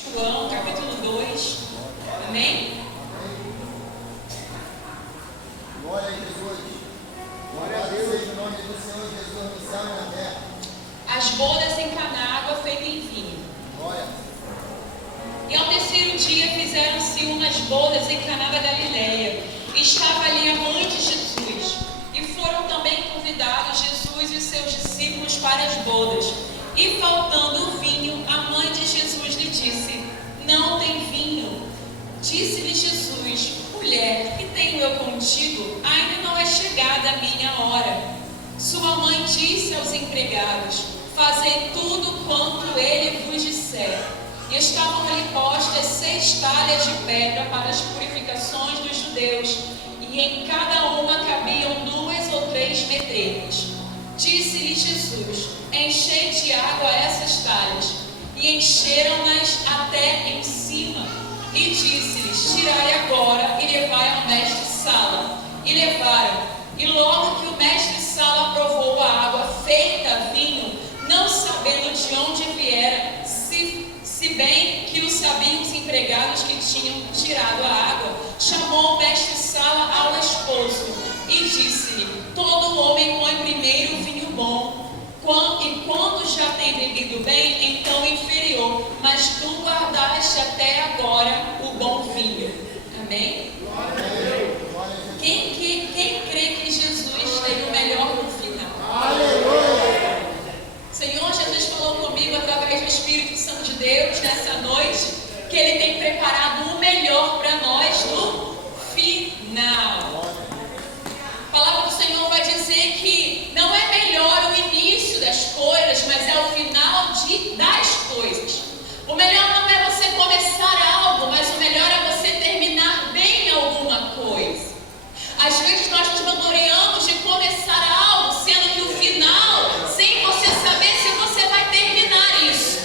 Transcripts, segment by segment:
João, capítulo 2. Amém? Glória a Jesus. Glória a Deus em nome do Senhor Jesus no céu e na terra. As bodas em Caná, água feita em vinho. Glória. E ao terceiro dia fizeram-se umas bodas em Caná da Galileia. Estava ali a mãe de Jesus. E foram também convidados Jesus e os seus discípulos para as bodas. E faltando o vinho, a mãe de Jesus lhe disse: não tem vinho. Disse-lhe Jesus: mulher, que tenho eu contigo? Ainda não é chegada a minha hora. Sua mãe disse aos empregados: fazei tudo quanto ele vos disser. E estavam ali postas 6 talhas de pedra para as purificações dos judeus, e em cada uma cabiam 2 ou 3 medeiros. Disse-lhe Jesus: enchei de água essas talhas. E encheram-nas até em cima. E disse-lhes: tirai agora e levai ao mestre-sala. E levaram. E logo que o mestre-sala provou a água feita vinho, não sabendo de onde viera, se bem que o sabiam os empregados que tinham tirado a água, chamou o mestre-sala ao esposo e disse-lhe: todo homem põe primeiro o vinho bom, e quando já tem bebido bem, então o inferior, mas tu guardaste até agora o bom vinho. Amém? Quem crê que Jesus tem o melhor no final? Aleluia! Senhor Jesus falou comigo através do Espírito Santo de Deus nessa noite, que Ele tem preparado o melhor para nós no final. A palavra do Senhor vai dizer que não é melhor o início das coisas, mas é o final das coisas. O melhor não é você começar algo, mas o melhor é você terminar bem alguma coisa. Às vezes nós nos vangloriamos de começar algo, sendo que o final, sem você saber se você vai terminar isso.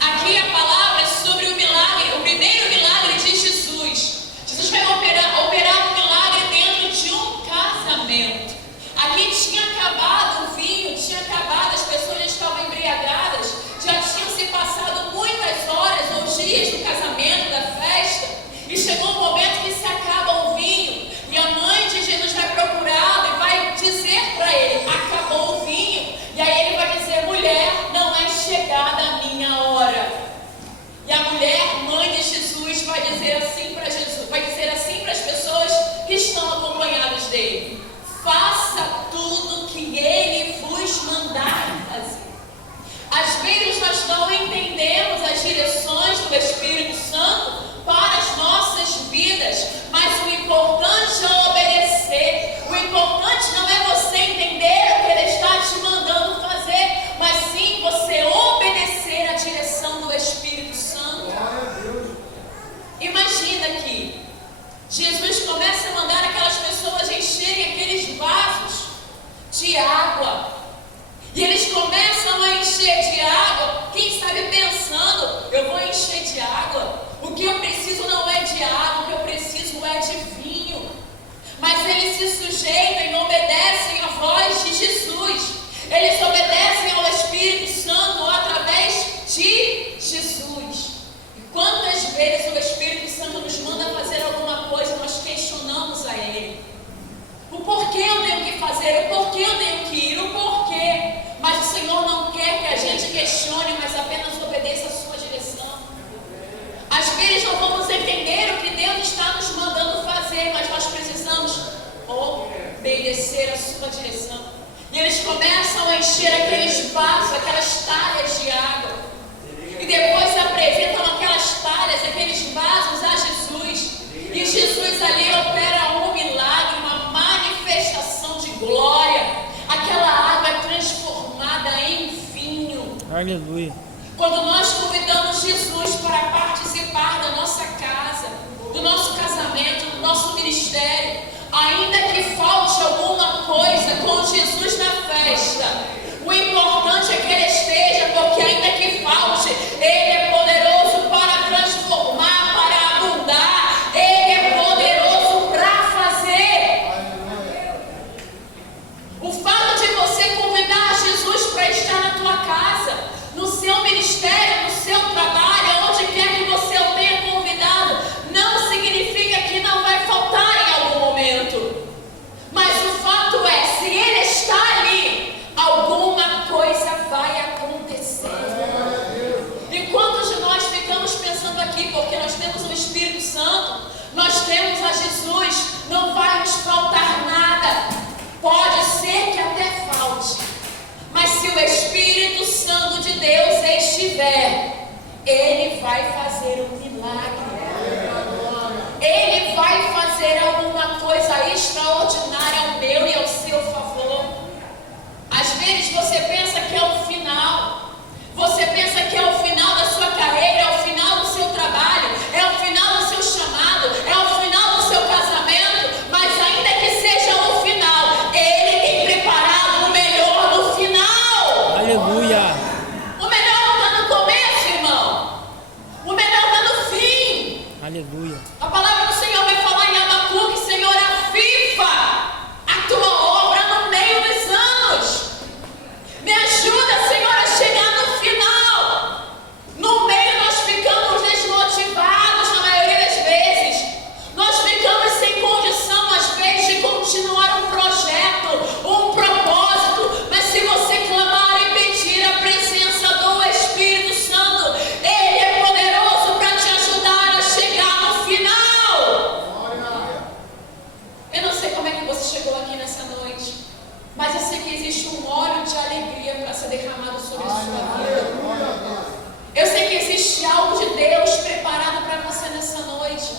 Aqui a palavra é sobre o milagre, o primeiro milagre de Jesus. Jesus vai operar um milagre dentro de um casamento. Aqui tinha acabado o vinho, tinha acabado, as pessoas já estavam embriagadas, já tinham se passado muitas horas ou dias do casamento, da festa, e chegou um momento que se acaba o vinho, e a mãe de Jesus vai procurá-lo e vai dizer para ele: acabou o vinho. E aí ele vai dizer: mulher, não é chegada a minha hora. E a mulher, mãe de Jesus, vai dizer assim para Jesus, vai dizer assim para as pessoas que estão acompanhadas dele: faça tudo que ele vos mandar fazer. Às vezes nós não entendemos as direções do Espírito Santo para as nossas vidas, mas o importante é obedecer. O importante não é você entender o que ele está te mandando fazer, mas sim você obedecer à direção do Espírito Santo. Imagina que Jesus começa a mandar aquelas pessoas encherem aqueles vasos de água. E eles começam a encher de água, quem sabe pensando: eu vou encher de água, o que eu preciso não é de água, o que eu preciso é de vinho. Mas eles se sujeitam e obedecem à voz de Jesus. Eles obedecem ao Espírito Santo através de Jesus. E quantas vezes o Espírito Santo nos manda fazer alguma coisa, nós questionamos a Ele. O porquê eu tenho que fazer, o porquê eu tenho que ir, o porquê. Mas o Senhor não quer que a gente questione, mas apenas obedeça a sua direção. Às vezes não vamos entender o que Deus está nos mandando fazer, mas nós precisamos obedecer a sua direção. E eles começam a encher aqueles vasos, aquelas talhas de água. E depois apresentam aquelas talhas, aqueles vasos a Jesus. E Jesus ali opera um milagre, uma manifestação de glória. Aquela água é transformada em vinho. Aleluia. Quando nós convidamos Jesus para participar da nossa casa, do nosso casamento, do nosso ministério, ainda que falte alguma coisa com Jesus na festa, o importante é que Ele esteja, porque ainda que falte, Ele é poderoso para transformar, para abundar. Ele é poderoso para fazer. O fato de você convidar Jesus para estar na tua casa, no seu ministério, no seu trabalho, onde quer que Ele vai fazer um milagre. Ele vai fazer alguma coisa extraordinária ao meu e ao seu favor. Às vezes você pensa que é o final. Você pensa que é o final da sua carreira, é o final do seu trabalho, é o final do seu chamado, é o final do seu casamento. Mas ainda que seja o final, Ele tem preparado o melhor no final. Aleluia. O melhor não está no começo, irmão. O melhor está no fim. Aleluia. A palavra do Senhor vai falar em Abacuque: Senhor, aviva a tua obra no meio dos anos. Me ajuda, Senhor, a chegar no final. No meio nós ficamos desmotivados na maioria das vezes. Nós ficamos sem condição, às vezes, de continuar um projeto, um propósito. Mas se você clamar e pedir a presença do Espírito Santo, Ele é poderoso para te ajudar a chegar no final. Eu não sei como é que você chegou aqui nessa noite, mas eu sei que existe um óleo de alegria para ser derramado sobre a sua vida. Eu sei que existe algo de Deus preparado para você nessa noite.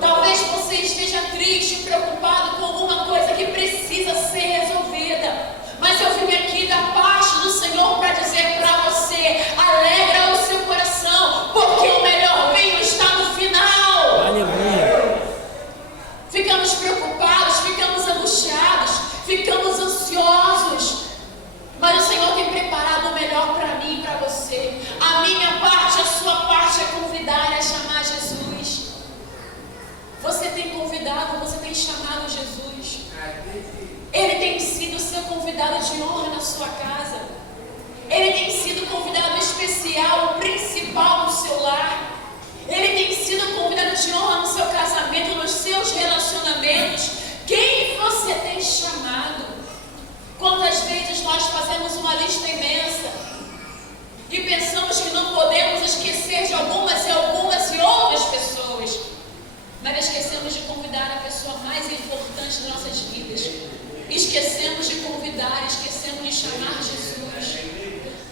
Talvez você esteja triste, preocupado com alguma coisa que precisa ser resolvida. Mas eu vim aqui da parte do Senhor para dizer para você: alegra o seu coração, porque o melhor vinho está no final. Aleluia. Ficamos preocupados, ficamos angustiados, ficamos ansiosos. Mas o Senhor tem preparado o melhor para mim e para você. A minha parte, a sua parte é convidar e a chamar Jesus. Você tem convidado, você tem chamado Jesus. Ele tem sido seu convidado de honra na sua casa. Ele tem sido convidado especial, principal no seu lar. Ele tem sido convidado de honra no seu casamento, nos seus relacionamentos. Quem você tem chamado? Quantas vezes nós fazemos uma lista imensa e pensamos que não podemos esquecer de algumas e outras pessoas, mas esquecemos de convidar a pessoa mais importante das nossas vidas. Esquecemos de convidar, esquecemos de chamar Jesus.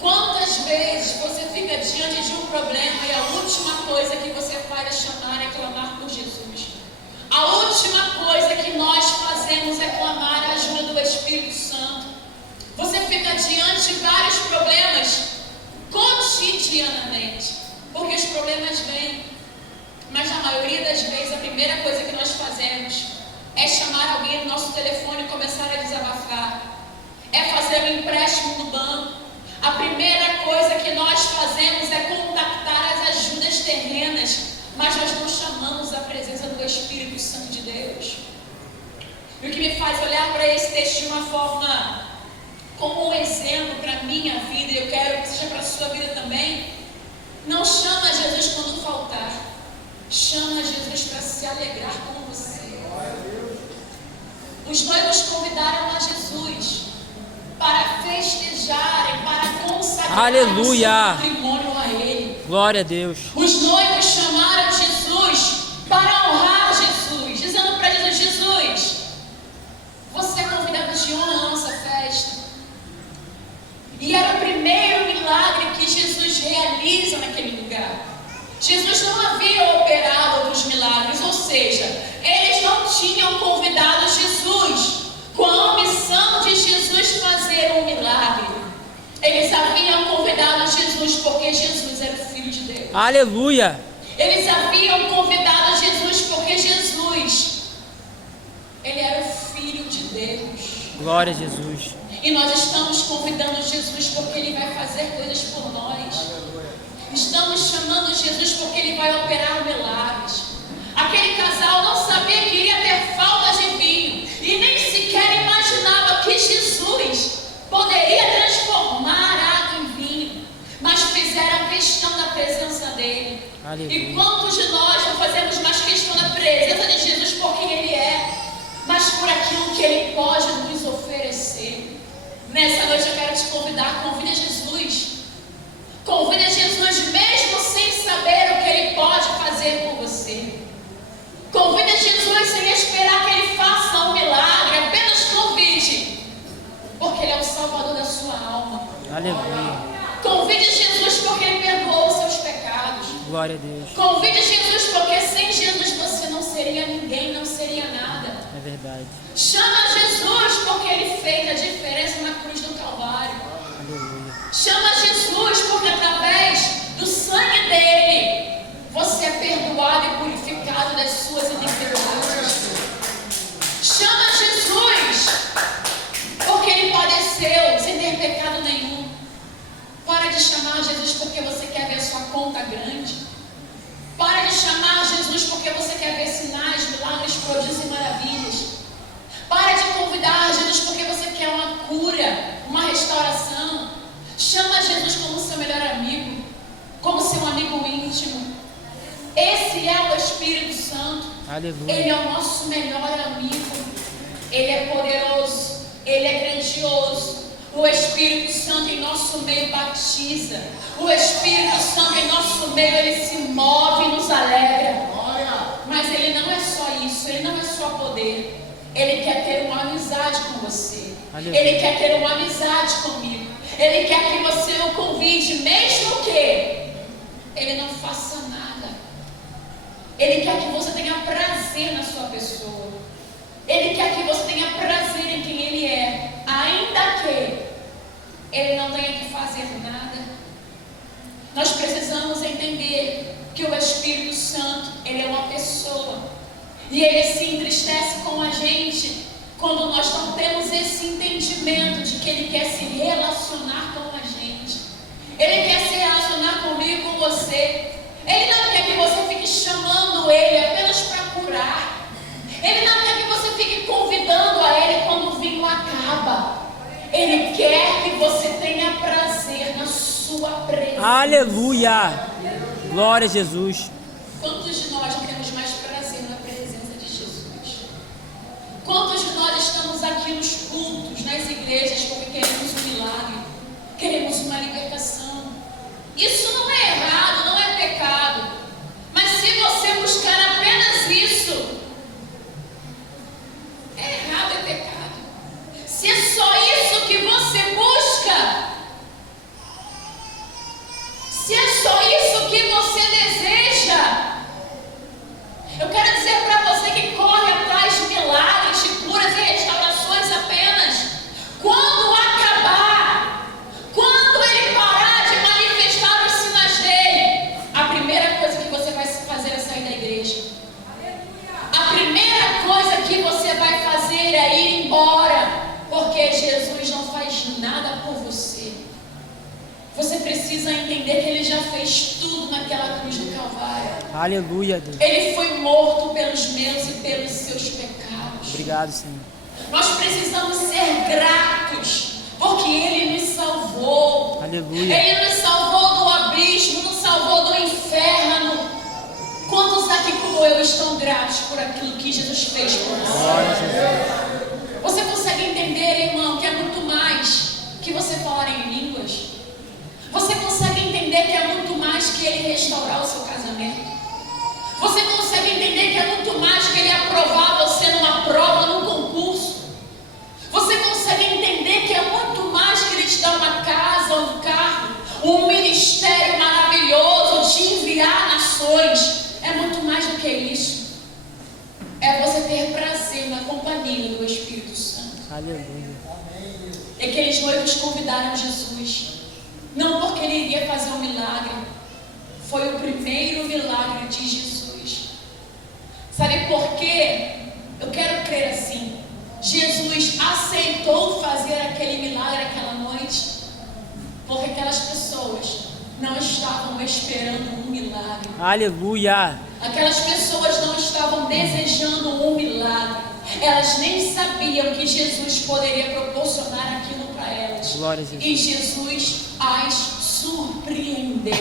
Quantas vezes você fica diante de um problema e a última coisa que você faz é chamar, é clamar por Jesus? A última coisa que nós fazemos é clamar a ajuda do Espírito Santo. Você fica diante de vários problemas cotidianamente, porque os problemas vêm. Mas na maioria das vezes a primeira coisa que nós fazemos é chamar alguém no nosso telefone e começar a desabafar. É fazer um empréstimo no banco. A primeira coisa que nós fazemos é contactar as ajudas terrenas, mas nós não chamamos a presença do Espírito Santo de Deus. E o que me faz olhar para esse texto de uma forma como um exemplo para a minha vida, e eu quero que seja para a sua vida também. Não chama Jesus quando faltar. Chama Jesus para se alegrar com você. Os noivos convidaram a Jesus para festejarem, para consagrarem o seu matrimônio a Ele. Glória a Deus. Os noivos chamaram Jesus para honrar Jesus, dizendo para Jesus: Jesus, você é convidado de honra à nossa festa. E era o primeiro milagre que Jesus realiza naquele lugar. Jesus não havia operado outros milagres, ou seja, eles não tinham convidado Jesus com a missão de Jesus fazer um milagre. Eles haviam convidado Jesus porque Jesus era o Filho de Deus. Aleluia. Eles haviam convidado Jesus porque Jesus, Ele era o Filho de Deus. Glória a Jesus. E nós estamos convidando Jesus porque Ele vai fazer coisas por nós. Estamos chamando Jesus porque Ele vai operar milagres. Aquele casal não sabia que iria ter falta de vinho e nem sequer imaginava que Jesus poderia transformar água em vinho, mas fizeram questão da presença dele. Aleluia. E quantos de nós não fazemos mais questão da presença de Jesus por quem Ele é, mas por aquilo que Ele pode nos oferecer? Nessa noite eu quero te convidar, convide Jesus. Convide Jesus mesmo sem saber o que Ele pode fazer por você. Convide Jesus sem esperar que Ele faça um milagre. Apenas convide, porque Ele é o Salvador da sua alma. Aleluia. Convide Jesus porque Ele perdoou os seus pecados. Glória a Deus. Convide Jesus, porque sem Jesus você não seria ninguém, não seria nada. É verdade. Chama Jesus, porque Ele fez a diferença na cruz do Calvário. Aleluia. Chama Jesus, porque através do sangue dele você é perdoado e purificado das suas iniquidades. Chama Jesus, porque Ele padeceu sem ter pecado nenhum. Para de chamar Jesus porque você quer ver a sua conta grande. Para de chamar Jesus porque você quer ver sinais, milagres, prodígios e maravilhas. Para de convidar Jesus porque você quer uma cura, uma restauração. Chama Jesus como seu melhor amigo, como seu amigo íntimo. Esse é o Espírito Santo. Aleluia. Ele é o nosso melhor amigo. Ele é poderoso, Ele é grandioso. O Espírito Santo em nosso meio batiza. O Espírito Santo em nosso meio, Ele se move e nos alegra. Mas Ele não é só isso, Ele não é só poder. Ele quer ter uma amizade com você. Aleluia. Ele quer ter uma amizade comigo. Ele quer que você o convide, mesmo que Ele não faça nada. Ele quer que você tenha prazer na sua pessoa. Ele quer que você tenha prazer em quem Ele é, ainda que Ele não tenha que fazer nada. Nós precisamos entender que o Espírito Santo, Ele é uma pessoa. E Ele se entristece com a gente quando nós não temos esse entendimento de que Ele quer se relacionar com a gente. Ele quer se relacionar comigo, com você. Ele não quer que você fique chamando Ele apenas para curar. Ele não quer que você fique convidando a Ele quando o vinho acaba. Ele quer que você tenha prazer na sua presença. Aleluia. Glória a Jesus. Quantos de nós não temos mais prazer na presença de Jesus? Quantos de nós estamos aqui nos cultos, nas igrejas, porque queremos um milagre, queremos uma libertação? Isso não é errado, não é pecado. Mas se você buscar apenas isso, é errado, é pecado. Se é só isso que você busca, se é só isso que você deseja, eu quero dizer para você que corre atrás de milagres, de curas e restaurações apenas quando acabar, quando Ele parar de manifestar os sinais dele. A primeira coisa que você vai fazer é sair da igreja. A primeira coisa que você vai fazer é ir embora, porque Jesus não faz nada por você. Você precisa entender que Ele já fez tudo naquela cruz do Calvário. Aleluia, Deus. Ele foi morto pelos meus e pelos seus pecados. Obrigado, Senhor. Nós precisamos ser gratos, porque Ele nos salvou. Aleluia. Ele nos salvou do abismo, nos salvou do inferno. Quantos aqui como eu estão gratos por aquilo que Jesus fez por nós? Glória a Jesus. Você consegue entender, irmão, que é muito mais que você falar em línguas? Você consegue entender que é muito mais que Ele restaurar o seu casamento? Você consegue entender que é muito mais que Ele aprovar você numa prova, num concurso? Você consegue entender que é muito mais que Ele te dar uma casa, um carro, um ministério maravilhoso, te enviar nações? É muito mais do que isso. É você ter prazer na companhia do Espírito Santo. Aleluia. E aqueles noivos convidaram Jesus, não porque Ele iria fazer um milagre, foi o primeiro milagre de Jesus. Sabe por quê? Eu quero crer assim. Jesus aceitou fazer aquele milagre aquela noite, porque aquelas pessoas não estavam esperando um milagre. Aleluia. Aquelas pessoas não estavam desejando um milagre. Elas nem sabiam que Jesus poderia proporcionar aquilo para elas. Glória a Jesus. E Jesus as surpreendeu.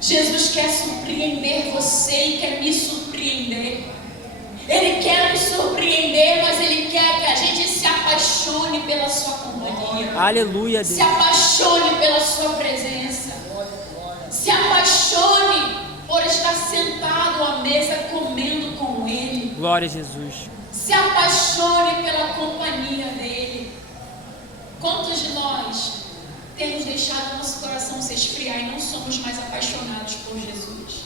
Jesus quer surpreender você e quer me surpreender. Ele quer nos surpreender, mas Ele quer que a gente se apaixone pela sua companhia. Aleluia, Deus. Se apaixone pela sua presença. Se apaixone por estar sentado à mesa comendo com Ele. Glória a Jesus. Se apaixone pela companhia dEle. Quantos de nós temos deixado nosso coração se esfriar e não somos mais apaixonados por Jesus?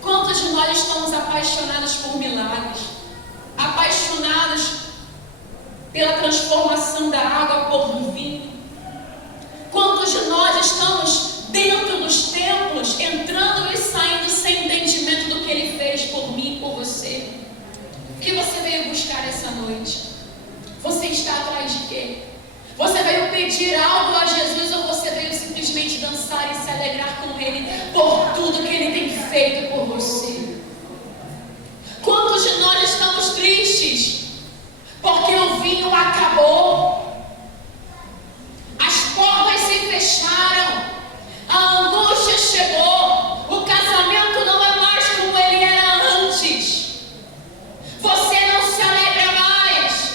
Quantos de nós estamos apaixonados por milagres? Apaixonados pela transformação da água por vinho? Quantos de nós estamos dentro dos templos, entrando e saindo sem entendimento do que Ele fez por mim e por você? O que você veio buscar essa noite? Você está atrás de quê? Você veio pedir algo a Jesus ou você veio simplesmente dançar e se alegrar com Ele por tudo que Ele tem feito por você? Quantos de nós estamos tristes porque o vinho acabou? As portas se fecharam, a angústia chegou, o casamento não é mais como ele era antes. Você não se alegra mais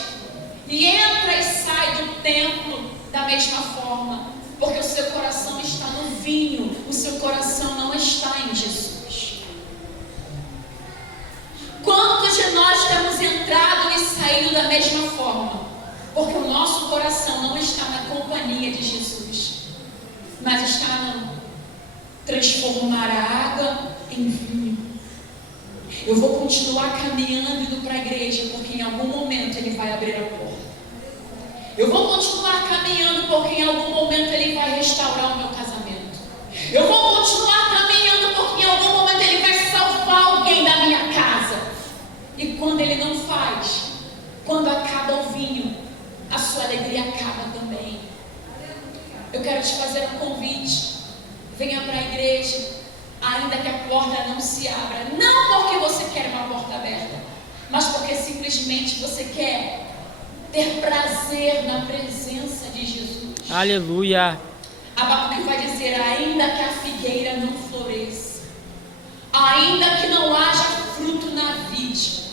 e entra e sai do templo da mesma forma, porque o seu coração está no vinho, o seu coração não está em Jesus. Quantos de nós temos entrado e saído da mesma forma? Porque o nosso coração não está na companhia de Jesus, mas está no transformar a água em vinho. Eu vou continuar caminhando indo para a igreja, porque em algum momento Ele vai abrir a porta. Eu vou continuar caminhando, porque em algum momento Ele vai restaurar o meu casamento. Eu vou continuar caminhando, porque em algum momento Ele vai salvar alguém da minha casa. E quando Ele não faz, quando acaba o vinho, a sua alegria acaba também. Eu quero te fazer um convite. Venha para a igreja, ainda que a porta não se abra. Não porque você quer uma porta aberta, mas porque simplesmente você quer ter prazer na presença de Jesus. Aleluia. Abacuque vai dizer: ainda que a figueira não floresça, ainda que não haja fruto na vide,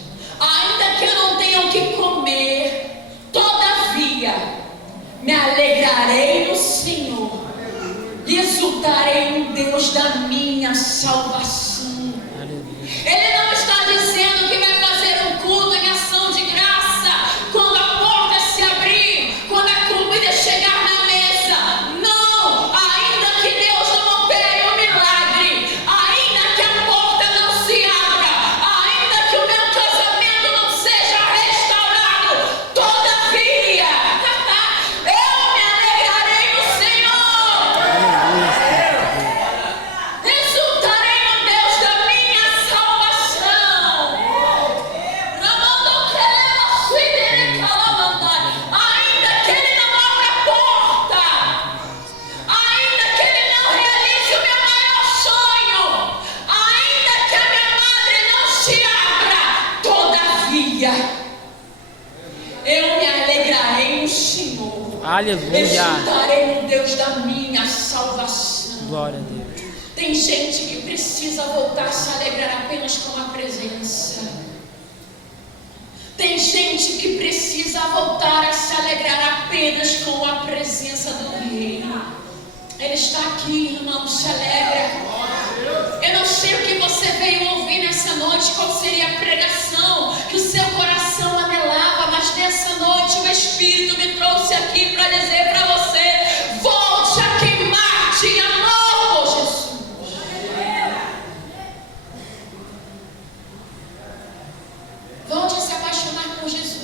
ainda que eu não tenha o que comer, todavia me alegrarei no Senhor e exultarei no Deus da minha salvação. Ele não está dizendo que vai fazer um culto em ação de graça quando a porta se abrir, quando a comida chegar na mesa. Não! Ainda que Deus não opere um milagre, ainda que a porta não se abra, ainda que o meu casamento não seja restaurado, todavia eu me alegrarei no Senhor. Exultarei no Deus da minha salvação. Ainda que Ele não abra a porta, ainda que Ele não realize o meu maior sonho, ainda que a minha madre não se abra, todavia eu me alegrarei no Senhor. Aleluia. Exultarei no Deus da minha salvação. Glória a Deus. Tem gente que precisa voltar a se alegrar apenas com a presença. Tem gente que precisa voltar a se alegrar apenas com a presença do Rei. Ele está aqui, irmão, se alegra. Eu não sei o que você veio ouvir nessa noite, qual seria a pregação que o seu coração anelava, mas nessa noite o Espírito me trouxe aqui para dizer para você: volte a queimar-te em amor por Jesus. Volte a se apaixonar por Jesus.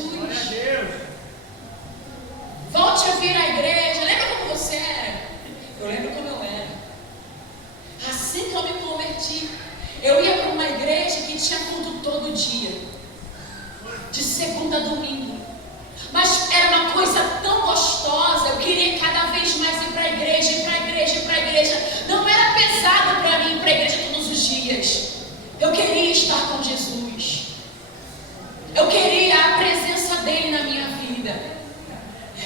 Volte a vir à igreja. Lembra como você era? Eu lembro como eu era. Assim que eu me converti, eu ia para uma igreja que tinha culto todo dia, de segunda a domingo. Mas era uma coisa tão gostosa, eu queria cada vez mais ir para a igreja, ir para a igreja, ir para a igreja. Não era pesado para mim ir para a igreja todos os dias. Eu queria estar com Jesus. Eu queria a presença dele na minha vida.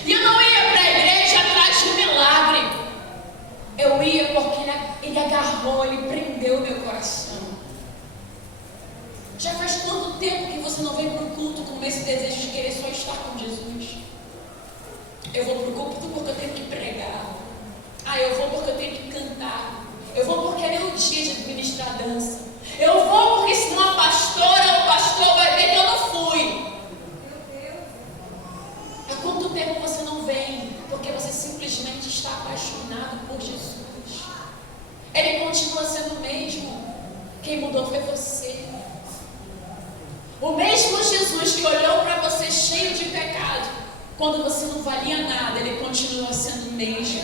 E eu não ia para a igreja atrás de um milagre. Eu ia porque ele agarrou, ele prendeu o meu coração. Já faz quanto tempo que você não vem para o culto com esse desejo de querer só estar com Jesus? Eu vou para o culto porque eu tenho que pregar. Eu vou porque eu tenho que cantar. Eu vou porque é meu dia de administrar dança. Eu vou porque senão a pastora ou o pastor vai ver que eu não fui. Há quanto tempo você não vem? Porque você simplesmente simplesmente está apaixonado por Jesus. Ele continua sendo o mesmo. Quem mudou foi você. O mesmo Jesus que olhou para você cheio de pecado, quando você não valia nada, ele continua sendo o mesmo.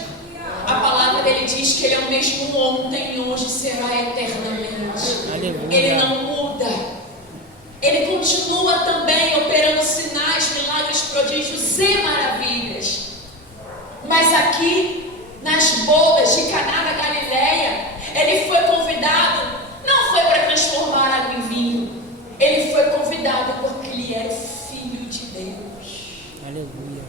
A palavra dele diz que ele é o mesmo ontem e hoje será eternamente. Aleluia. Ele não muda. Ele continua também operando sinais, milagres, prodígios e maravilhas. Mas aqui, nas bodas de Caná da Galileia, ele foi convidado, não foi para transformar água em vinho. Ele foi convidado porque ele era filho de Deus. Aleluia.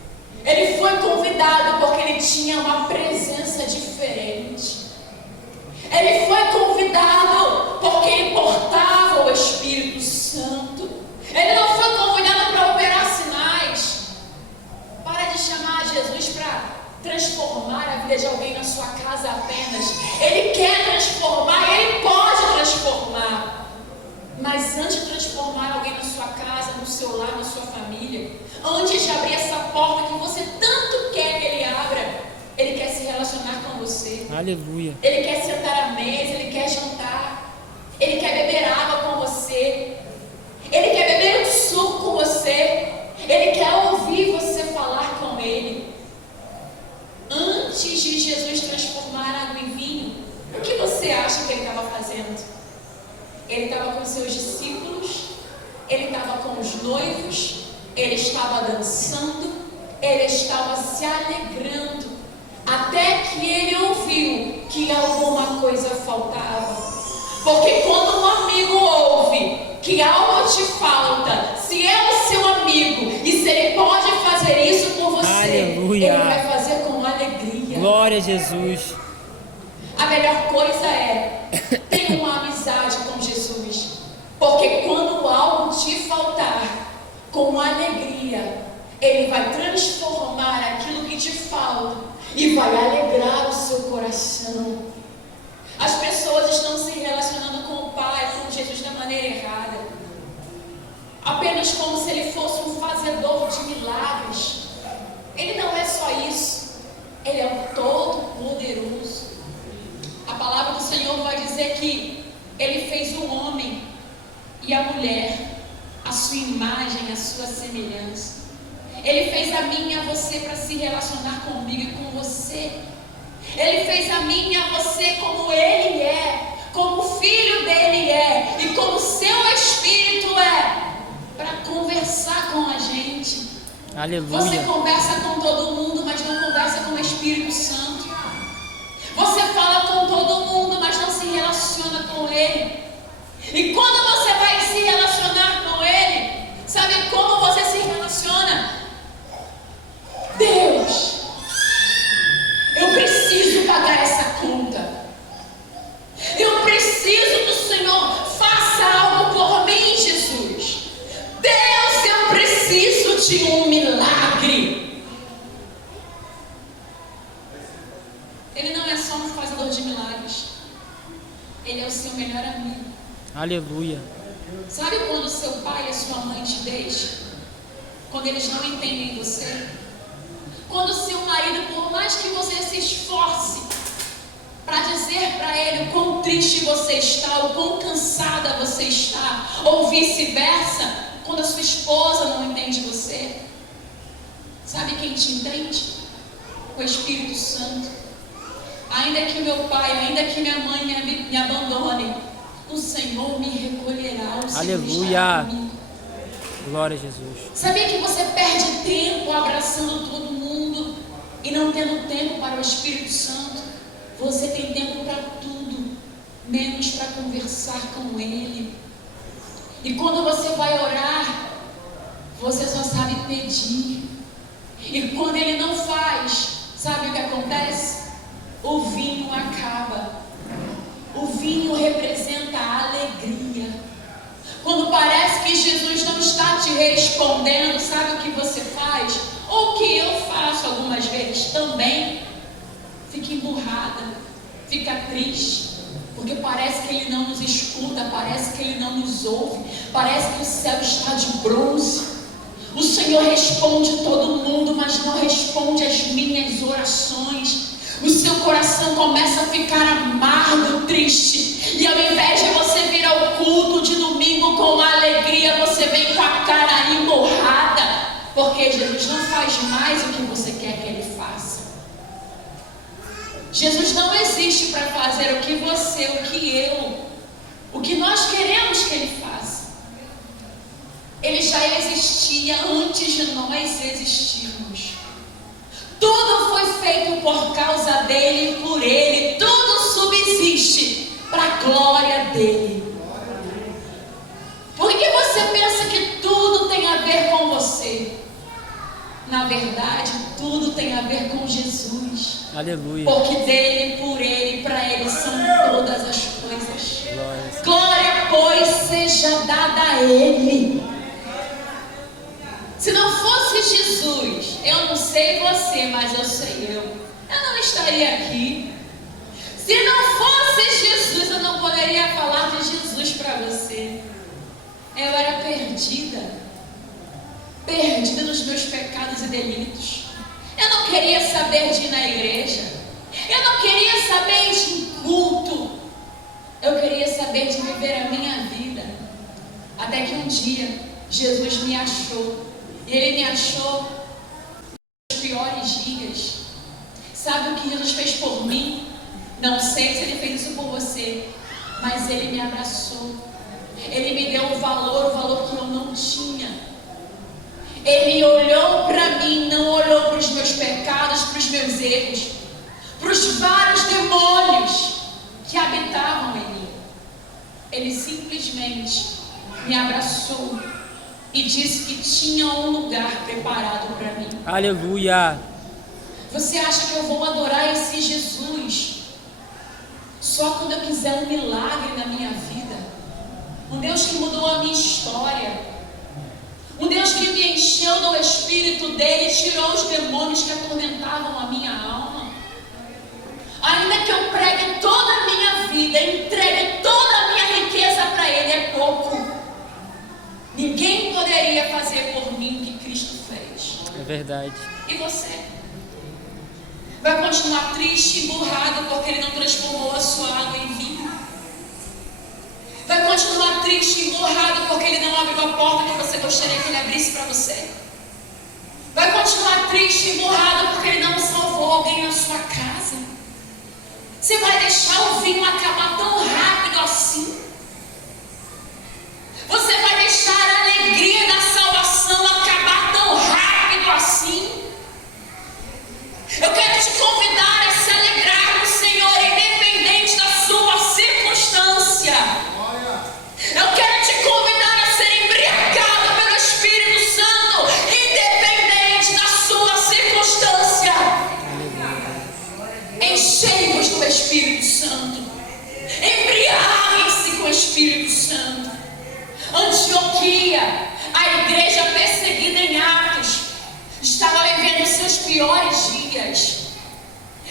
Ele foi convidado porque ele tinha uma presença diferente. Ele foi convidado porque ele portava o Espírito Santo. Ele não foi convidado para operar sinais. Para de chamar Jesus para transformar a vida de alguém na sua casa apenas. Ele quer transformar, ele pode transformar. Mas antes de transformar alguém na sua casa, no seu lar, na sua família, antes de abrir essa porta que você tanto quer que ele abra, ele quer se relacionar com você. Aleluia. Ele quer sentar à mesa, ele quer jantar, ele quer beber água com você, ele quer beber um suco com você, ele quer ouvir você falar com ele. Antes de Jesus transformar água em vinho, o que você acha que ele estava fazendo? Ele estava com seus discípulos, ele estava com os noivos, ele estava dançando, ele estava se alegrando, até que ele ouviu que alguma coisa faltava. Porque quando um amigo ouve que algo te falta, se é o seu amigo e se ele pode fazer isso por você, Aleluia. ele vai fazer com alegria. Glória a Jesus. A melhor coisa é ter uma amizade com Jesus, porque quando algo te faltar, com alegria, ele vai transformar aquilo que te falta e vai alegrar o seu coração. As pessoas estão se relacionando com o Pai, com Jesus da maneira errada, apenas como se ele fosse um fazedor de milagres. Ele não é só isso, ele é o Todo-Poderoso. A palavra do Senhor vai dizer que ele fez o homem e a mulher, a sua imagem, a sua semelhança. Ele fez a mim e a você para se relacionar comigo e com você. Ele fez a mim e a você como ele é, como o filho dele é e como seu espírito é, para conversar com a gente. Aleluia. Você conversa com todo mundo, mas não conversa com o Espírito Santo. Você fala com todo mundo, mas não se relaciona com ele. E quando você vai se relacionar com ele, sabe como você se relaciona? Deus, eu preciso pagar essa conta. Eu preciso que o Senhor faça algo por mim, Jesus. Deus, eu preciso de um milagre. Ele não é só um fazedor de milagres. Ele é o seu melhor amigo. Aleluia. Sabe quando seu pai e a sua mãe te deixam? Quando eles não entendem você? Quando seu marido, por mais que você se esforce para dizer para ele o quão triste você está, o quão cansada você está, ou vice-versa, quando a sua esposa não entende você, sabe quem te entende? O Espírito Santo. Ainda que meu pai, ainda que minha mãe me abandone, o Senhor me recolherá. O Senhor Aleluia. estará comigo. Glória a Jesus. Sabia que você perde tempo abraçando todo mundo e não tendo tempo para o Espírito Santo? Você tem tempo para tudo, menos para conversar com Ele. E quando você vai orar, você só sabe pedir. E quando Ele não faz, sabe o que acontece? O vinho acaba. O vinho representa a alegria. Quando parece que Jesus não está te respondendo, sabe o que você faz? Ou o que eu faço algumas vezes também? Fica emburrada, fica triste, porque parece que Ele não nos escuta, parece que Ele não nos ouve, parece que o céu está de bronze. O Senhor responde todo mundo, mas não responde as minhas orações. O seu coração começa a ficar amargo, triste. E ao invés de você vir ao culto de domingo com alegria, você vem com a cara emborrada. Porque Jesus não faz mais o que você quer que Ele faça. Jesus não existe para fazer o que você, o que nós queremos que Ele faça. Ele já existia antes de nós existirmos. Tudo foi feito por causa dele e por ele. Tudo subsiste para a glória dele. Por que você pensa que tudo tem a ver com você? Na verdade, tudo tem a ver com Jesus. Aleluia. Porque dele, por ele, para ele são todas as coisas. Glória. Glória, pois, seja dada a ele. Se não fosse Jesus, eu não sei você, mas eu sei eu não estaria aqui. Se não fosse Jesus, eu não poderia falar de Jesus para você. Eu era perdida nos meus pecados e delitos. Eu não queria saber de ir na igreja. Eu não queria saber de um culto. Eu queria saber de viver a minha vida. Até que um dia, Jesus me achou. E Ele me achou nos piores dias. Sabe o que Jesus fez por mim? Não sei se Ele fez isso por você, mas Ele me abraçou. Ele me deu o valor que eu não tinha. Ele olhou para mim, não olhou para os meus pecados, para os meus erros, para os vários demônios que habitavam em mim. Ele simplesmente me abraçou e disse que tinha um lugar preparado para mim. Aleluia. Você acha que eu vou adorar esse Jesus só quando eu quiser um milagre na minha vida? Um Deus que mudou a minha história. Um Deus que me encheu do Espírito dele e tirou os demônios que atormentavam a minha alma. Ainda que eu pregue toda a minha vida, entregue toda a minha riqueza para ele, é pouco. Ninguém poderia fazer por mim o que Cristo fez. É verdade. E você? Vai continuar triste, emburrado, porque Ele não transformou a sua água em vinho? Vai continuar triste, emburrado, porque Ele não abriu a porta que você gostaria que Ele abrisse para você? Vai continuar triste, emburrado, porque Ele não salvou alguém na sua casa? Você vai deixar o vinho acabar tão rápido assim? Você vai deixar a alegria da salvação acabar tão rápido assim? Eu quero te convidar a se alegrar no Senhor, independente da sua circunstância. Eu quero te convidar a ser embriagado pelo Espírito Santo, independente da sua circunstância. Enchei-vos do Espírito Santo. Embriaguem-se com o Espírito Santo. Antioquia, a igreja perseguida em Atos, estava vivendo seus piores dias.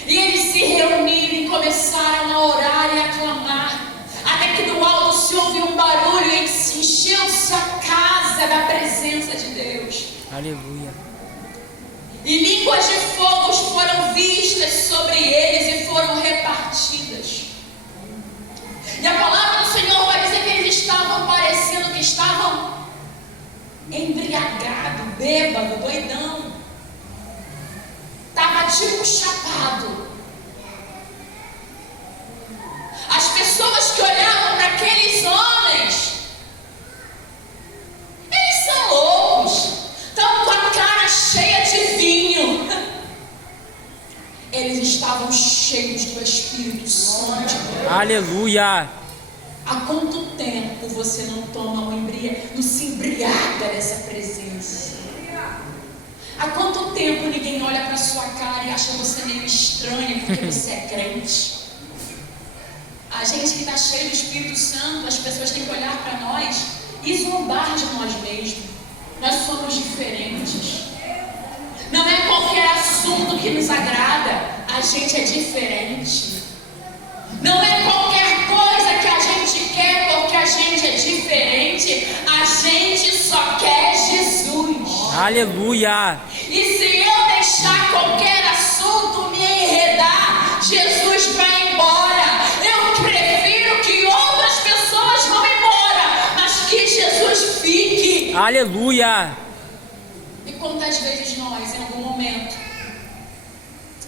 E eles se reuniram e começaram a orar e a clamar. Até que do alto se ouviu um barulho e se encheu-se a casa da presença de Deus. Aleluia. E línguas de fogo foram vistas sobre eles e foram repartidas. E a palavra do Senhor vai dizer que eles estavam parecendo que estavam embriagados, bêbados, doidão. Estava tipo chapado. As pessoas que olhavam para aqueles homens, eles são loucos, estão com a cara cheia de vinho. Eles estavam cheios do Espírito Santo. Aleluia. Há quanto tempo você não toma não se embriaga dessa presença? Há quanto tempo ninguém olha para sua cara e acha você meio estranho porque você é crente? A gente que está cheio do Espírito Santo, as pessoas têm que olhar para nós e zombar de nós mesmos. Nós somos diferentes. Não é qualquer assunto que nos agrada, a gente é diferente. Não é qualquer coisa que a gente quer porque a gente é diferente, a gente só quer Jesus. Aleluia. E se eu deixar qualquer assunto me enredar, Jesus vai embora. Eu prefiro que outras pessoas vão embora, mas que Jesus fique. Aleluia. E quantas vezes nós, em algum momento,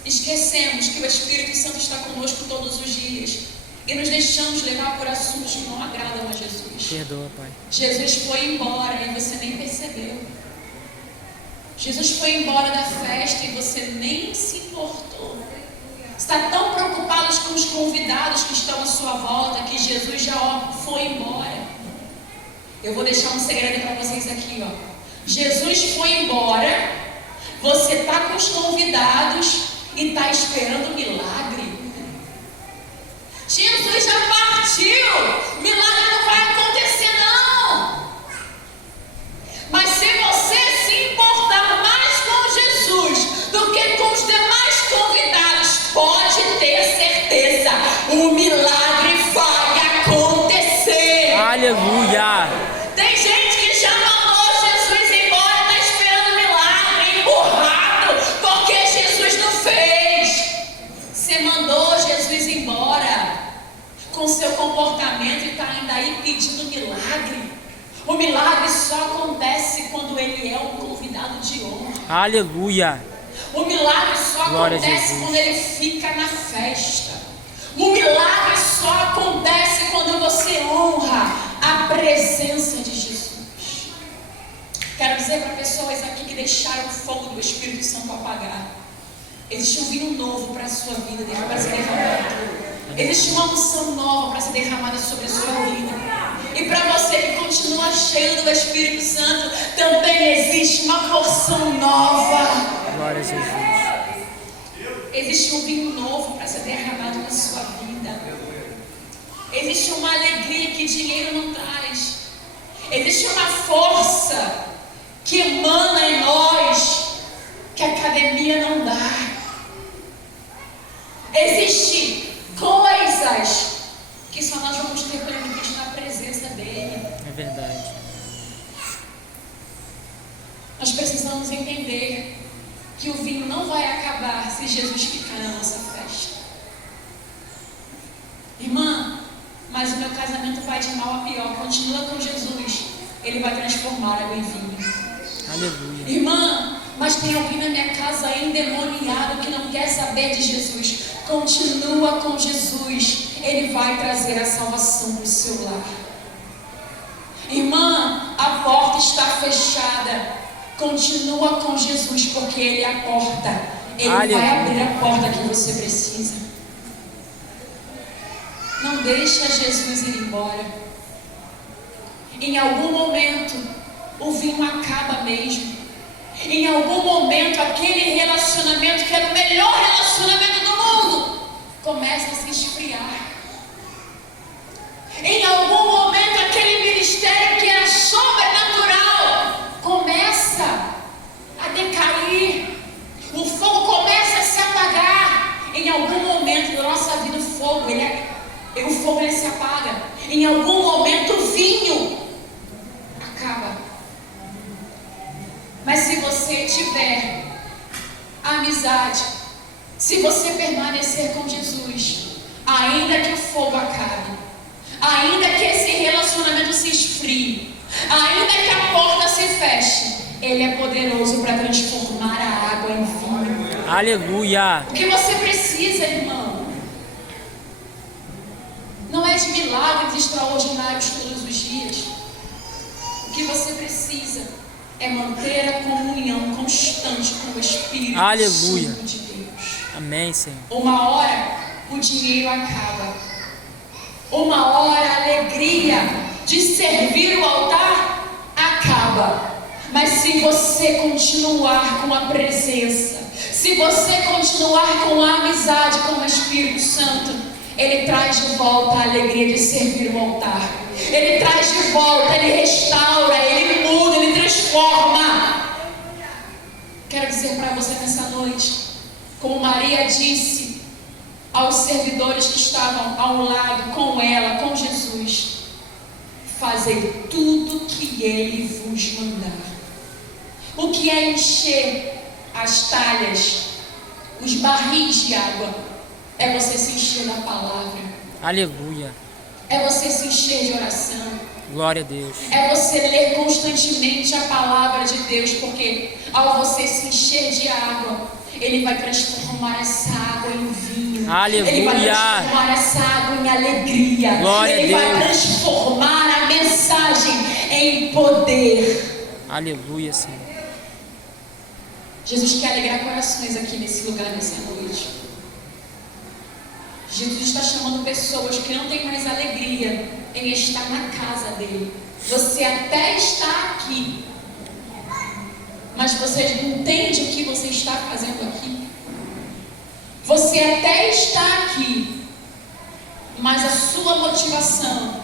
esquecemos que o Espírito Santo está conosco todos os dias e nos deixamos levar por assuntos que não agradam a Jesus. Perdoa, Pai. Jesus foi embora e você nem percebeu. Jesus foi embora da festa e você nem se importou. Está tão preocupado com os convidados que estão à sua volta que Jesus já foi embora. Eu vou deixar um segredo para vocês aqui, ó. Jesus foi embora, você está com os convidados e está esperando milagre. Jesus já partiu, milagre não vai acontecer não. Mas se você se importar mais com Jesus do que com os demais convidados, pode ter certeza, o milagre vai acontecer. Aleluia. Tem gente que já mandou Jesus embora, está esperando milagre, empurrado, porque Jesus não fez. Você mandou Jesus embora com seu comportamento e está ainda aí pedindo milagre. O milagre só acontece quando ele é um convidado de honra. Aleluia. O milagre só Glória a acontece Jesus. quando ele fica na festa. O milagre só acontece quando você honra a presença de Jesus. Quero dizer para pessoas aqui que deixaram o fogo do Espírito Santo apagar. Existe um vinho novo para a sua vida, para ser derramado. Existe uma unção nova para ser derramada sobre a sua vida. E para você que continua cheio do Espírito Santo, também existe uma porção nova. Glória a Jesus. Existe um vinho novo para ser derramado na sua vida. Existe uma alegria que dinheiro não traz. Existe uma força que emana em nós que a academia não dá. Existem coisas que só nós vamos ter quando a gente na presença dele. É verdade. Nós precisamos entender que o vinho não vai acabar se Jesus ficar na nossa festa. Irmã, mas o meu casamento vai de mal a pior. Continua com Jesus, ele vai transformar água em vinho. Aleluia. Irmã, mas tem alguém na minha casa endemoniado que não quer saber de Jesus. Continua com Jesus, ele vai trazer a salvação para o seu lar. Irmã, a porta está fechada. Continua com Jesus, porque ele é a porta. Ele Aleluia. vai abrir a porta que você precisa. Não deixa Jesus ir embora. Em algum momento, o vinho acaba mesmo. Em algum momento, aquele relacionamento que era o melhor relacionamento do mundo começa a se esfriar. Em algum momento, aquele ministério que era sobrenatural começa a decair. O fogo começa a se apagar. Em algum momento da nossa vida, o fogo ele se apaga. Em algum momento, o vinho acaba. Mas se você tiver amizade, se você permanecer com Jesus, ainda que o fogo acabe, ainda que esse relacionamento se esfrie, ainda que a porta se feche, ele é poderoso para transformar a água em vinho. Aleluia. O que você precisa, irmão, não é de milagres extraordinários todos os dias. O que você precisa é manter a comunhão constante com o Espírito Aleluia. Santo de Deus. Amém, Senhor. Uma hora o dinheiro acaba. Uma hora a alegria de servir o altar acaba. Mas se você continuar com a presença, se você continuar com a amizade com o Espírito Santo, ele traz de volta a alegria de servir o altar. Ele traz de volta, ele restaura, ele muda, ele transforma. Quero dizer para você nessa noite, como Maria disse aos servidores que estavam ao lado com ela, com Jesus: fazei tudo que ele vos mandar. O que é encher as talhas, os barris de água? É você se encher da palavra. Aleluia. É você se encher de oração. Glória a Deus. É você ler constantemente a palavra de Deus, porque ao você se encher de água, Ele vai transformar essa água em vinho. Aleluia. Ele vai transformar essa água em alegria. Glória Ele a vai Deus. transformar a mensagem em poder. Aleluia, Senhor. Jesus quer alegrar corações aqui nesse lugar, nessa noite. Jesus está chamando pessoas que não têm mais alegria em estar na casa dele. Você até está aqui, mas você não entende o que você está fazendo aqui. Você até está aqui, mas a sua motivação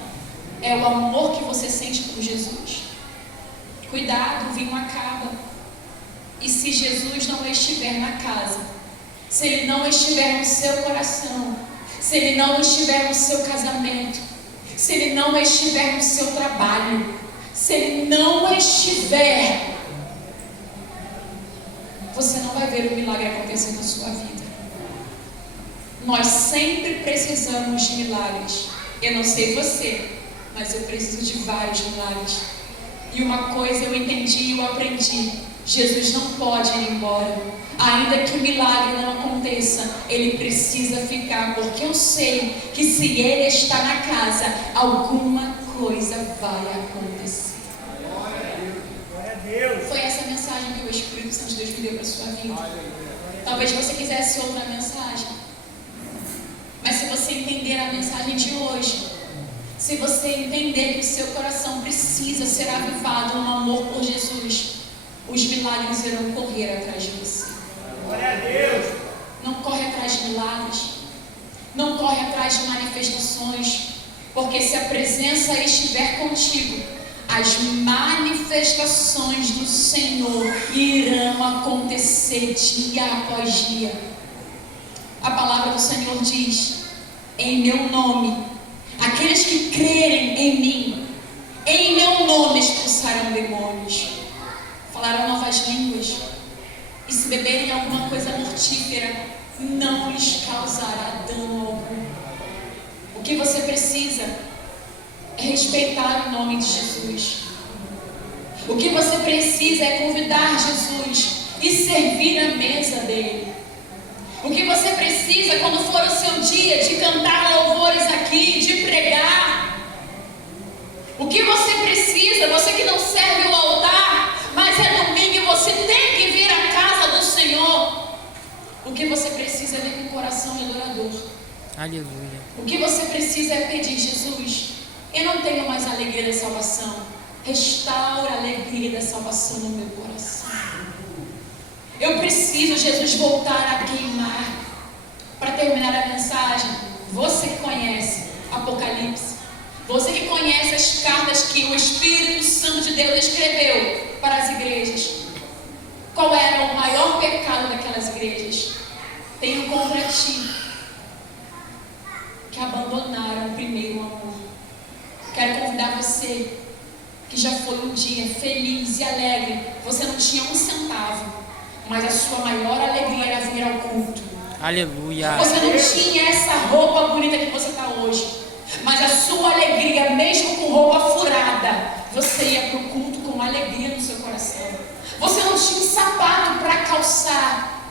é o amor que você sente por Jesus. Cuidado, o vinho acaba. E se Jesus não estiver na casa, se Ele não estiver no seu coração, se Ele não estiver no seu casamento, se Ele não estiver no seu trabalho, se Ele não estiver, você não vai ver o milagre acontecer na sua vida. Nós sempre precisamos de milagres. Eu não sei você, mas eu preciso de vários milagres. E uma coisa eu entendi e eu aprendi: Jesus não pode ir embora. Ainda que o milagre não aconteça, Ele precisa ficar, porque eu sei que se Ele está na casa, alguma coisa vai acontecer. Glória a Deus. Foi essa mensagem que o Espírito Santo de Deus me deu para a sua vida. Talvez você quisesse outra mensagem, mas se você entender a mensagem de hoje, se você entender que o seu coração precisa ser avivado no amor por Jesus, os milagres irão correr atrás de você. Glória a Deus. Não corre atrás de milagres, não corre atrás de manifestações, porque se a presença estiver contigo, as manifestações do Senhor irão acontecer dia após dia. A palavra do Senhor diz: em meu nome, aqueles que crerem em mim, em meu nome expulsarão demônios, falarão novas línguas, e se beberem alguma coisa mortífera, não lhes causará dano algum. O que você precisa é respeitar o nome de Jesus. O que você precisa é convidar Jesus e servir a mesa dele. O que você precisa quando for o seu dia de cantar louvores aqui, de pregar. O que você precisa, você que não serve o altar, mas é domingo e você tem que vir à casa do Senhor. O que você precisa é vir com o coração de adorador. Aleluia. O que você precisa é pedir: Jesus, eu não tenho mais a alegria da salvação. Restaura a alegria da salvação no meu coração. Eu preciso, Jesus, voltar a queimar. Para terminar a mensagem, você que conhece Apocalipse, você que conhece as cartas que o Espírito Santo de Deus escreveu para as igrejas, qual era o maior pecado daquelas igrejas? Tenho contra ti que abandonaram o primeiro amor. Quero convidar você que já foi um dia feliz e alegre. Você não tinha um centavo, mas a sua maior alegria era vir ao culto. Aleluia. Você não tinha essa roupa bonita que você está hoje, mas a sua alegria, mesmo com roupa furada, você ia para o culto com alegria no seu coração. Você não tinha um sapato para calçar,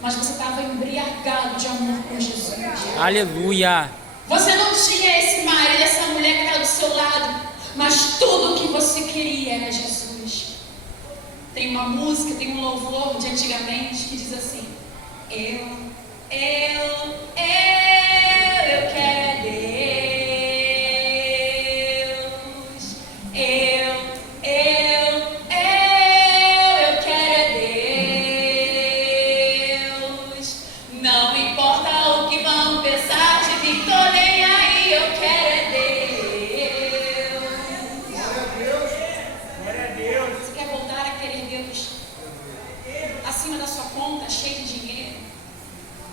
mas você estava embriagado de amor por Jesus. Aleluia. Você não tinha esse marido, essa mulher que estava do seu lado, mas tudo o que você queria era Jesus. Tem uma música, tem um louvor de antigamente que diz assim: eu quero Deus. Eu quero Deus. Não importa o que vão pensar de mim, tô nem aí, eu quero Deus. Glória a Deus. Glória a Deus. Você quer voltar a querer Deus acima da sua conta, cheio de dinheiro?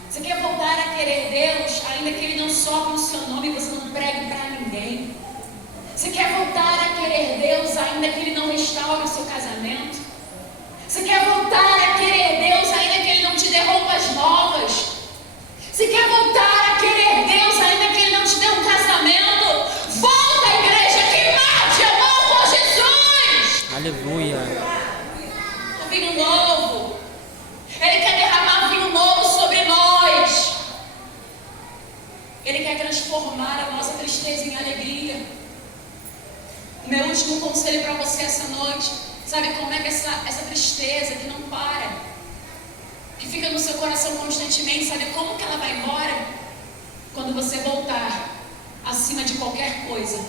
Você quer voltar a querer Deus, ainda que Ele não sopre o seu nome e você não pregue para ninguém? Você quer voltar a querer Deus, ainda que Ele não restaure o seu casamento? Você quer voltar a querer Deus ainda que Ele não te dê roupas novas? Você quer voltar a querer Deus ainda que Ele não te dê um casamento? Volta, igreja, queimar de amor por Jesus! Aleluia. O vinho novo. Ele quer derramar vinho novo sobre nós. Ele quer transformar a nossa tristeza em alegria. O meu último conselho para você essa noite, sabe como é que essa tristeza que não para, que fica no seu coração constantemente, sabe como que ela vai embora? Quando você voltar, acima de qualquer coisa,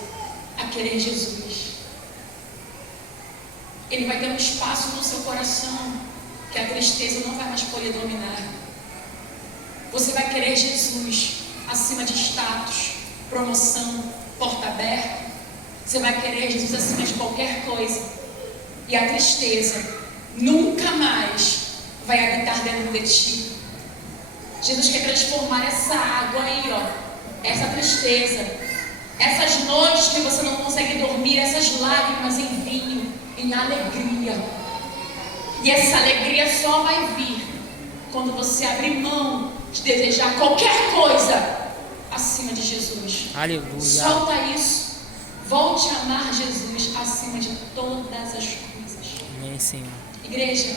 a querer Jesus. Ele vai ter um espaço no seu coração que a tristeza não vai mais poder dominar. Você vai querer Jesus acima de status, promoção, porta aberta. Você vai querer Jesus acima de qualquer coisa. E a tristeza nunca mais vai habitar dentro de ti. Jesus quer transformar essa água aí, ó, essa tristeza, essas noites que você não consegue dormir, essas lágrimas em vinho, em alegria. E essa alegria só vai vir quando você abrir mão de desejar qualquer coisa acima de Jesus. Aleluia. Solta isso. Volte a amar Jesus acima de todas as coisas. Amém, Senhor. Igreja,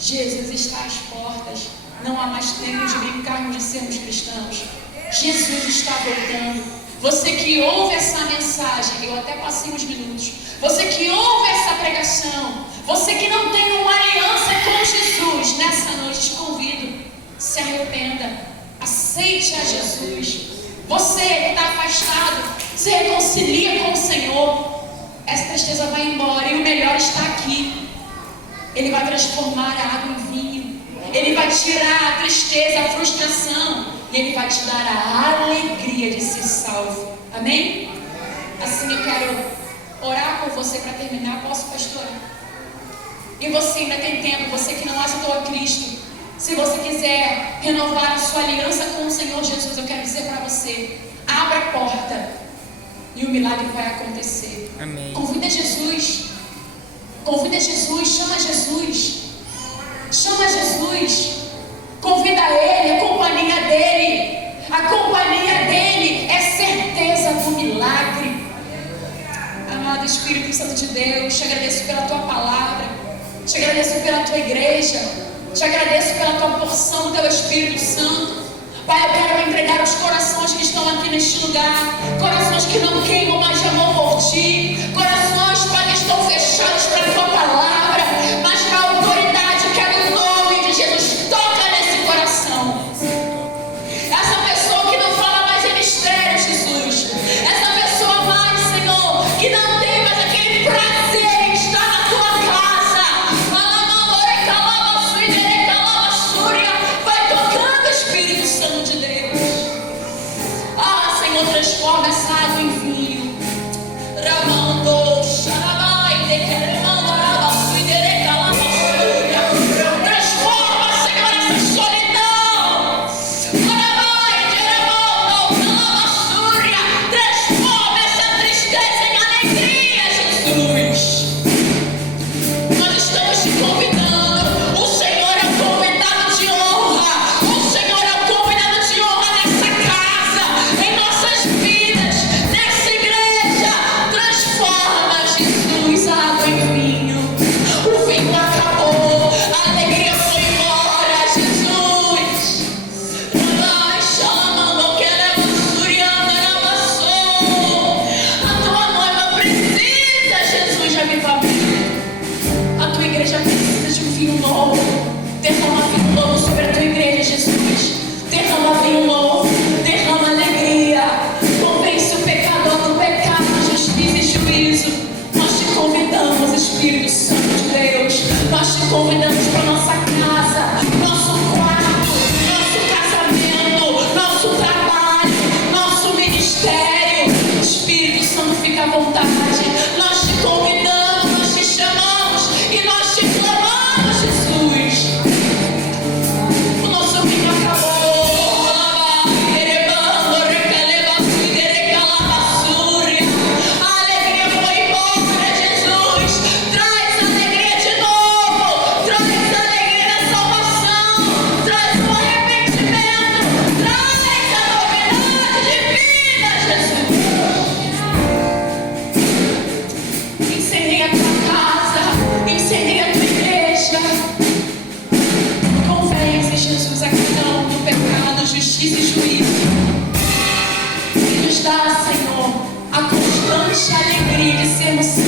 Jesus está às portas. Não há mais tempo de brincarmos de sermos cristãos. Jesus está voltando. Você que ouve essa mensagem, eu até passei uns minutos. Você que ouve essa pregação, você que não tem uma aliança com Jesus, nessa noite te convido, se arrependa, aceite a Jesus. Você que está afastado, se reconcilia com o Senhor. Essa tristeza vai embora e o melhor está aqui. Ele vai transformar a água em vinho. Ele vai tirar a tristeza, a frustração. E Ele vai te dar a alegria de ser salvo. Amém? Assim eu quero orar por você para terminar. Posso, pastor? E você ainda tem tempo, você que não aceitou a Cristo. Se você quiser renovar a sua aliança com o Senhor Jesus, eu quero dizer para você, abra a porta e o milagre vai acontecer. Amém. Convida Jesus. Convida Jesus, chama Jesus. Chama Jesus. Convida Ele, a companhia dEle. A companhia dEle é certeza do milagre. Amado Espírito Santo de Deus, te agradeço pela Tua palavra. Te agradeço pela Tua igreja. Te agradeço pela Tua porção, Teu Espírito Santo. Pai, eu quero entregar os corações que estão aqui neste lugar. Corações que não queimam mais de amor por Ti. Corações, Pai, que estão fechados para a Tua palavra. Mas com a autoridade que é no nome de Jesus, toca nesse coração. Essa pessoa que não fala mais em mistério, Jesus. Essa pessoa mais, Senhor, que não tem mais aquele prazer em estar na Tua casa. Vai tocando, Espírito Santo de Deus. Ah, Senhor, transforma essa água em vinho. Ramando, xarabai, dequeremando, arabaçu, iderecalabasúria. Transforma, Senhor, essa solidão. Arabai, deremando, calabasúria. Transforma essa tristeza em alegria, Jesus. Nós estamos te convidando. O Senhor é o convidado de honra. O Senhor é o convidado de honra nessa casa, em nossas vidas, nessa igreja. Transforma, Jesus, a água em vinho. O vinho acabou, a alegria foi embora, Jesus. Ramai, xalamando, queremos, surianda, rabaçou. A tua noiva precisa, Jesus, de avivamento. A tua igreja precisa de um vinho novo. Derrama vinho novo sobre a tua igreja, Jesus. Derrama vinho novo. Derrama alegria. Convence o pecador do pecado, justiça e juízo. Nós te convidamos, Espírito Santo de Deus. Nós te convidamos para nossa casa, nosso quarto, nosso casamento, nosso trabalho, nosso ministério. Espírito Santo, fica à vontade. Nós te convidamos, nós te chamamos e nós te clamamos, Jesus. O nosso vinho acabou. A alegria foi embora, Jesus. Traz alegria. emoção.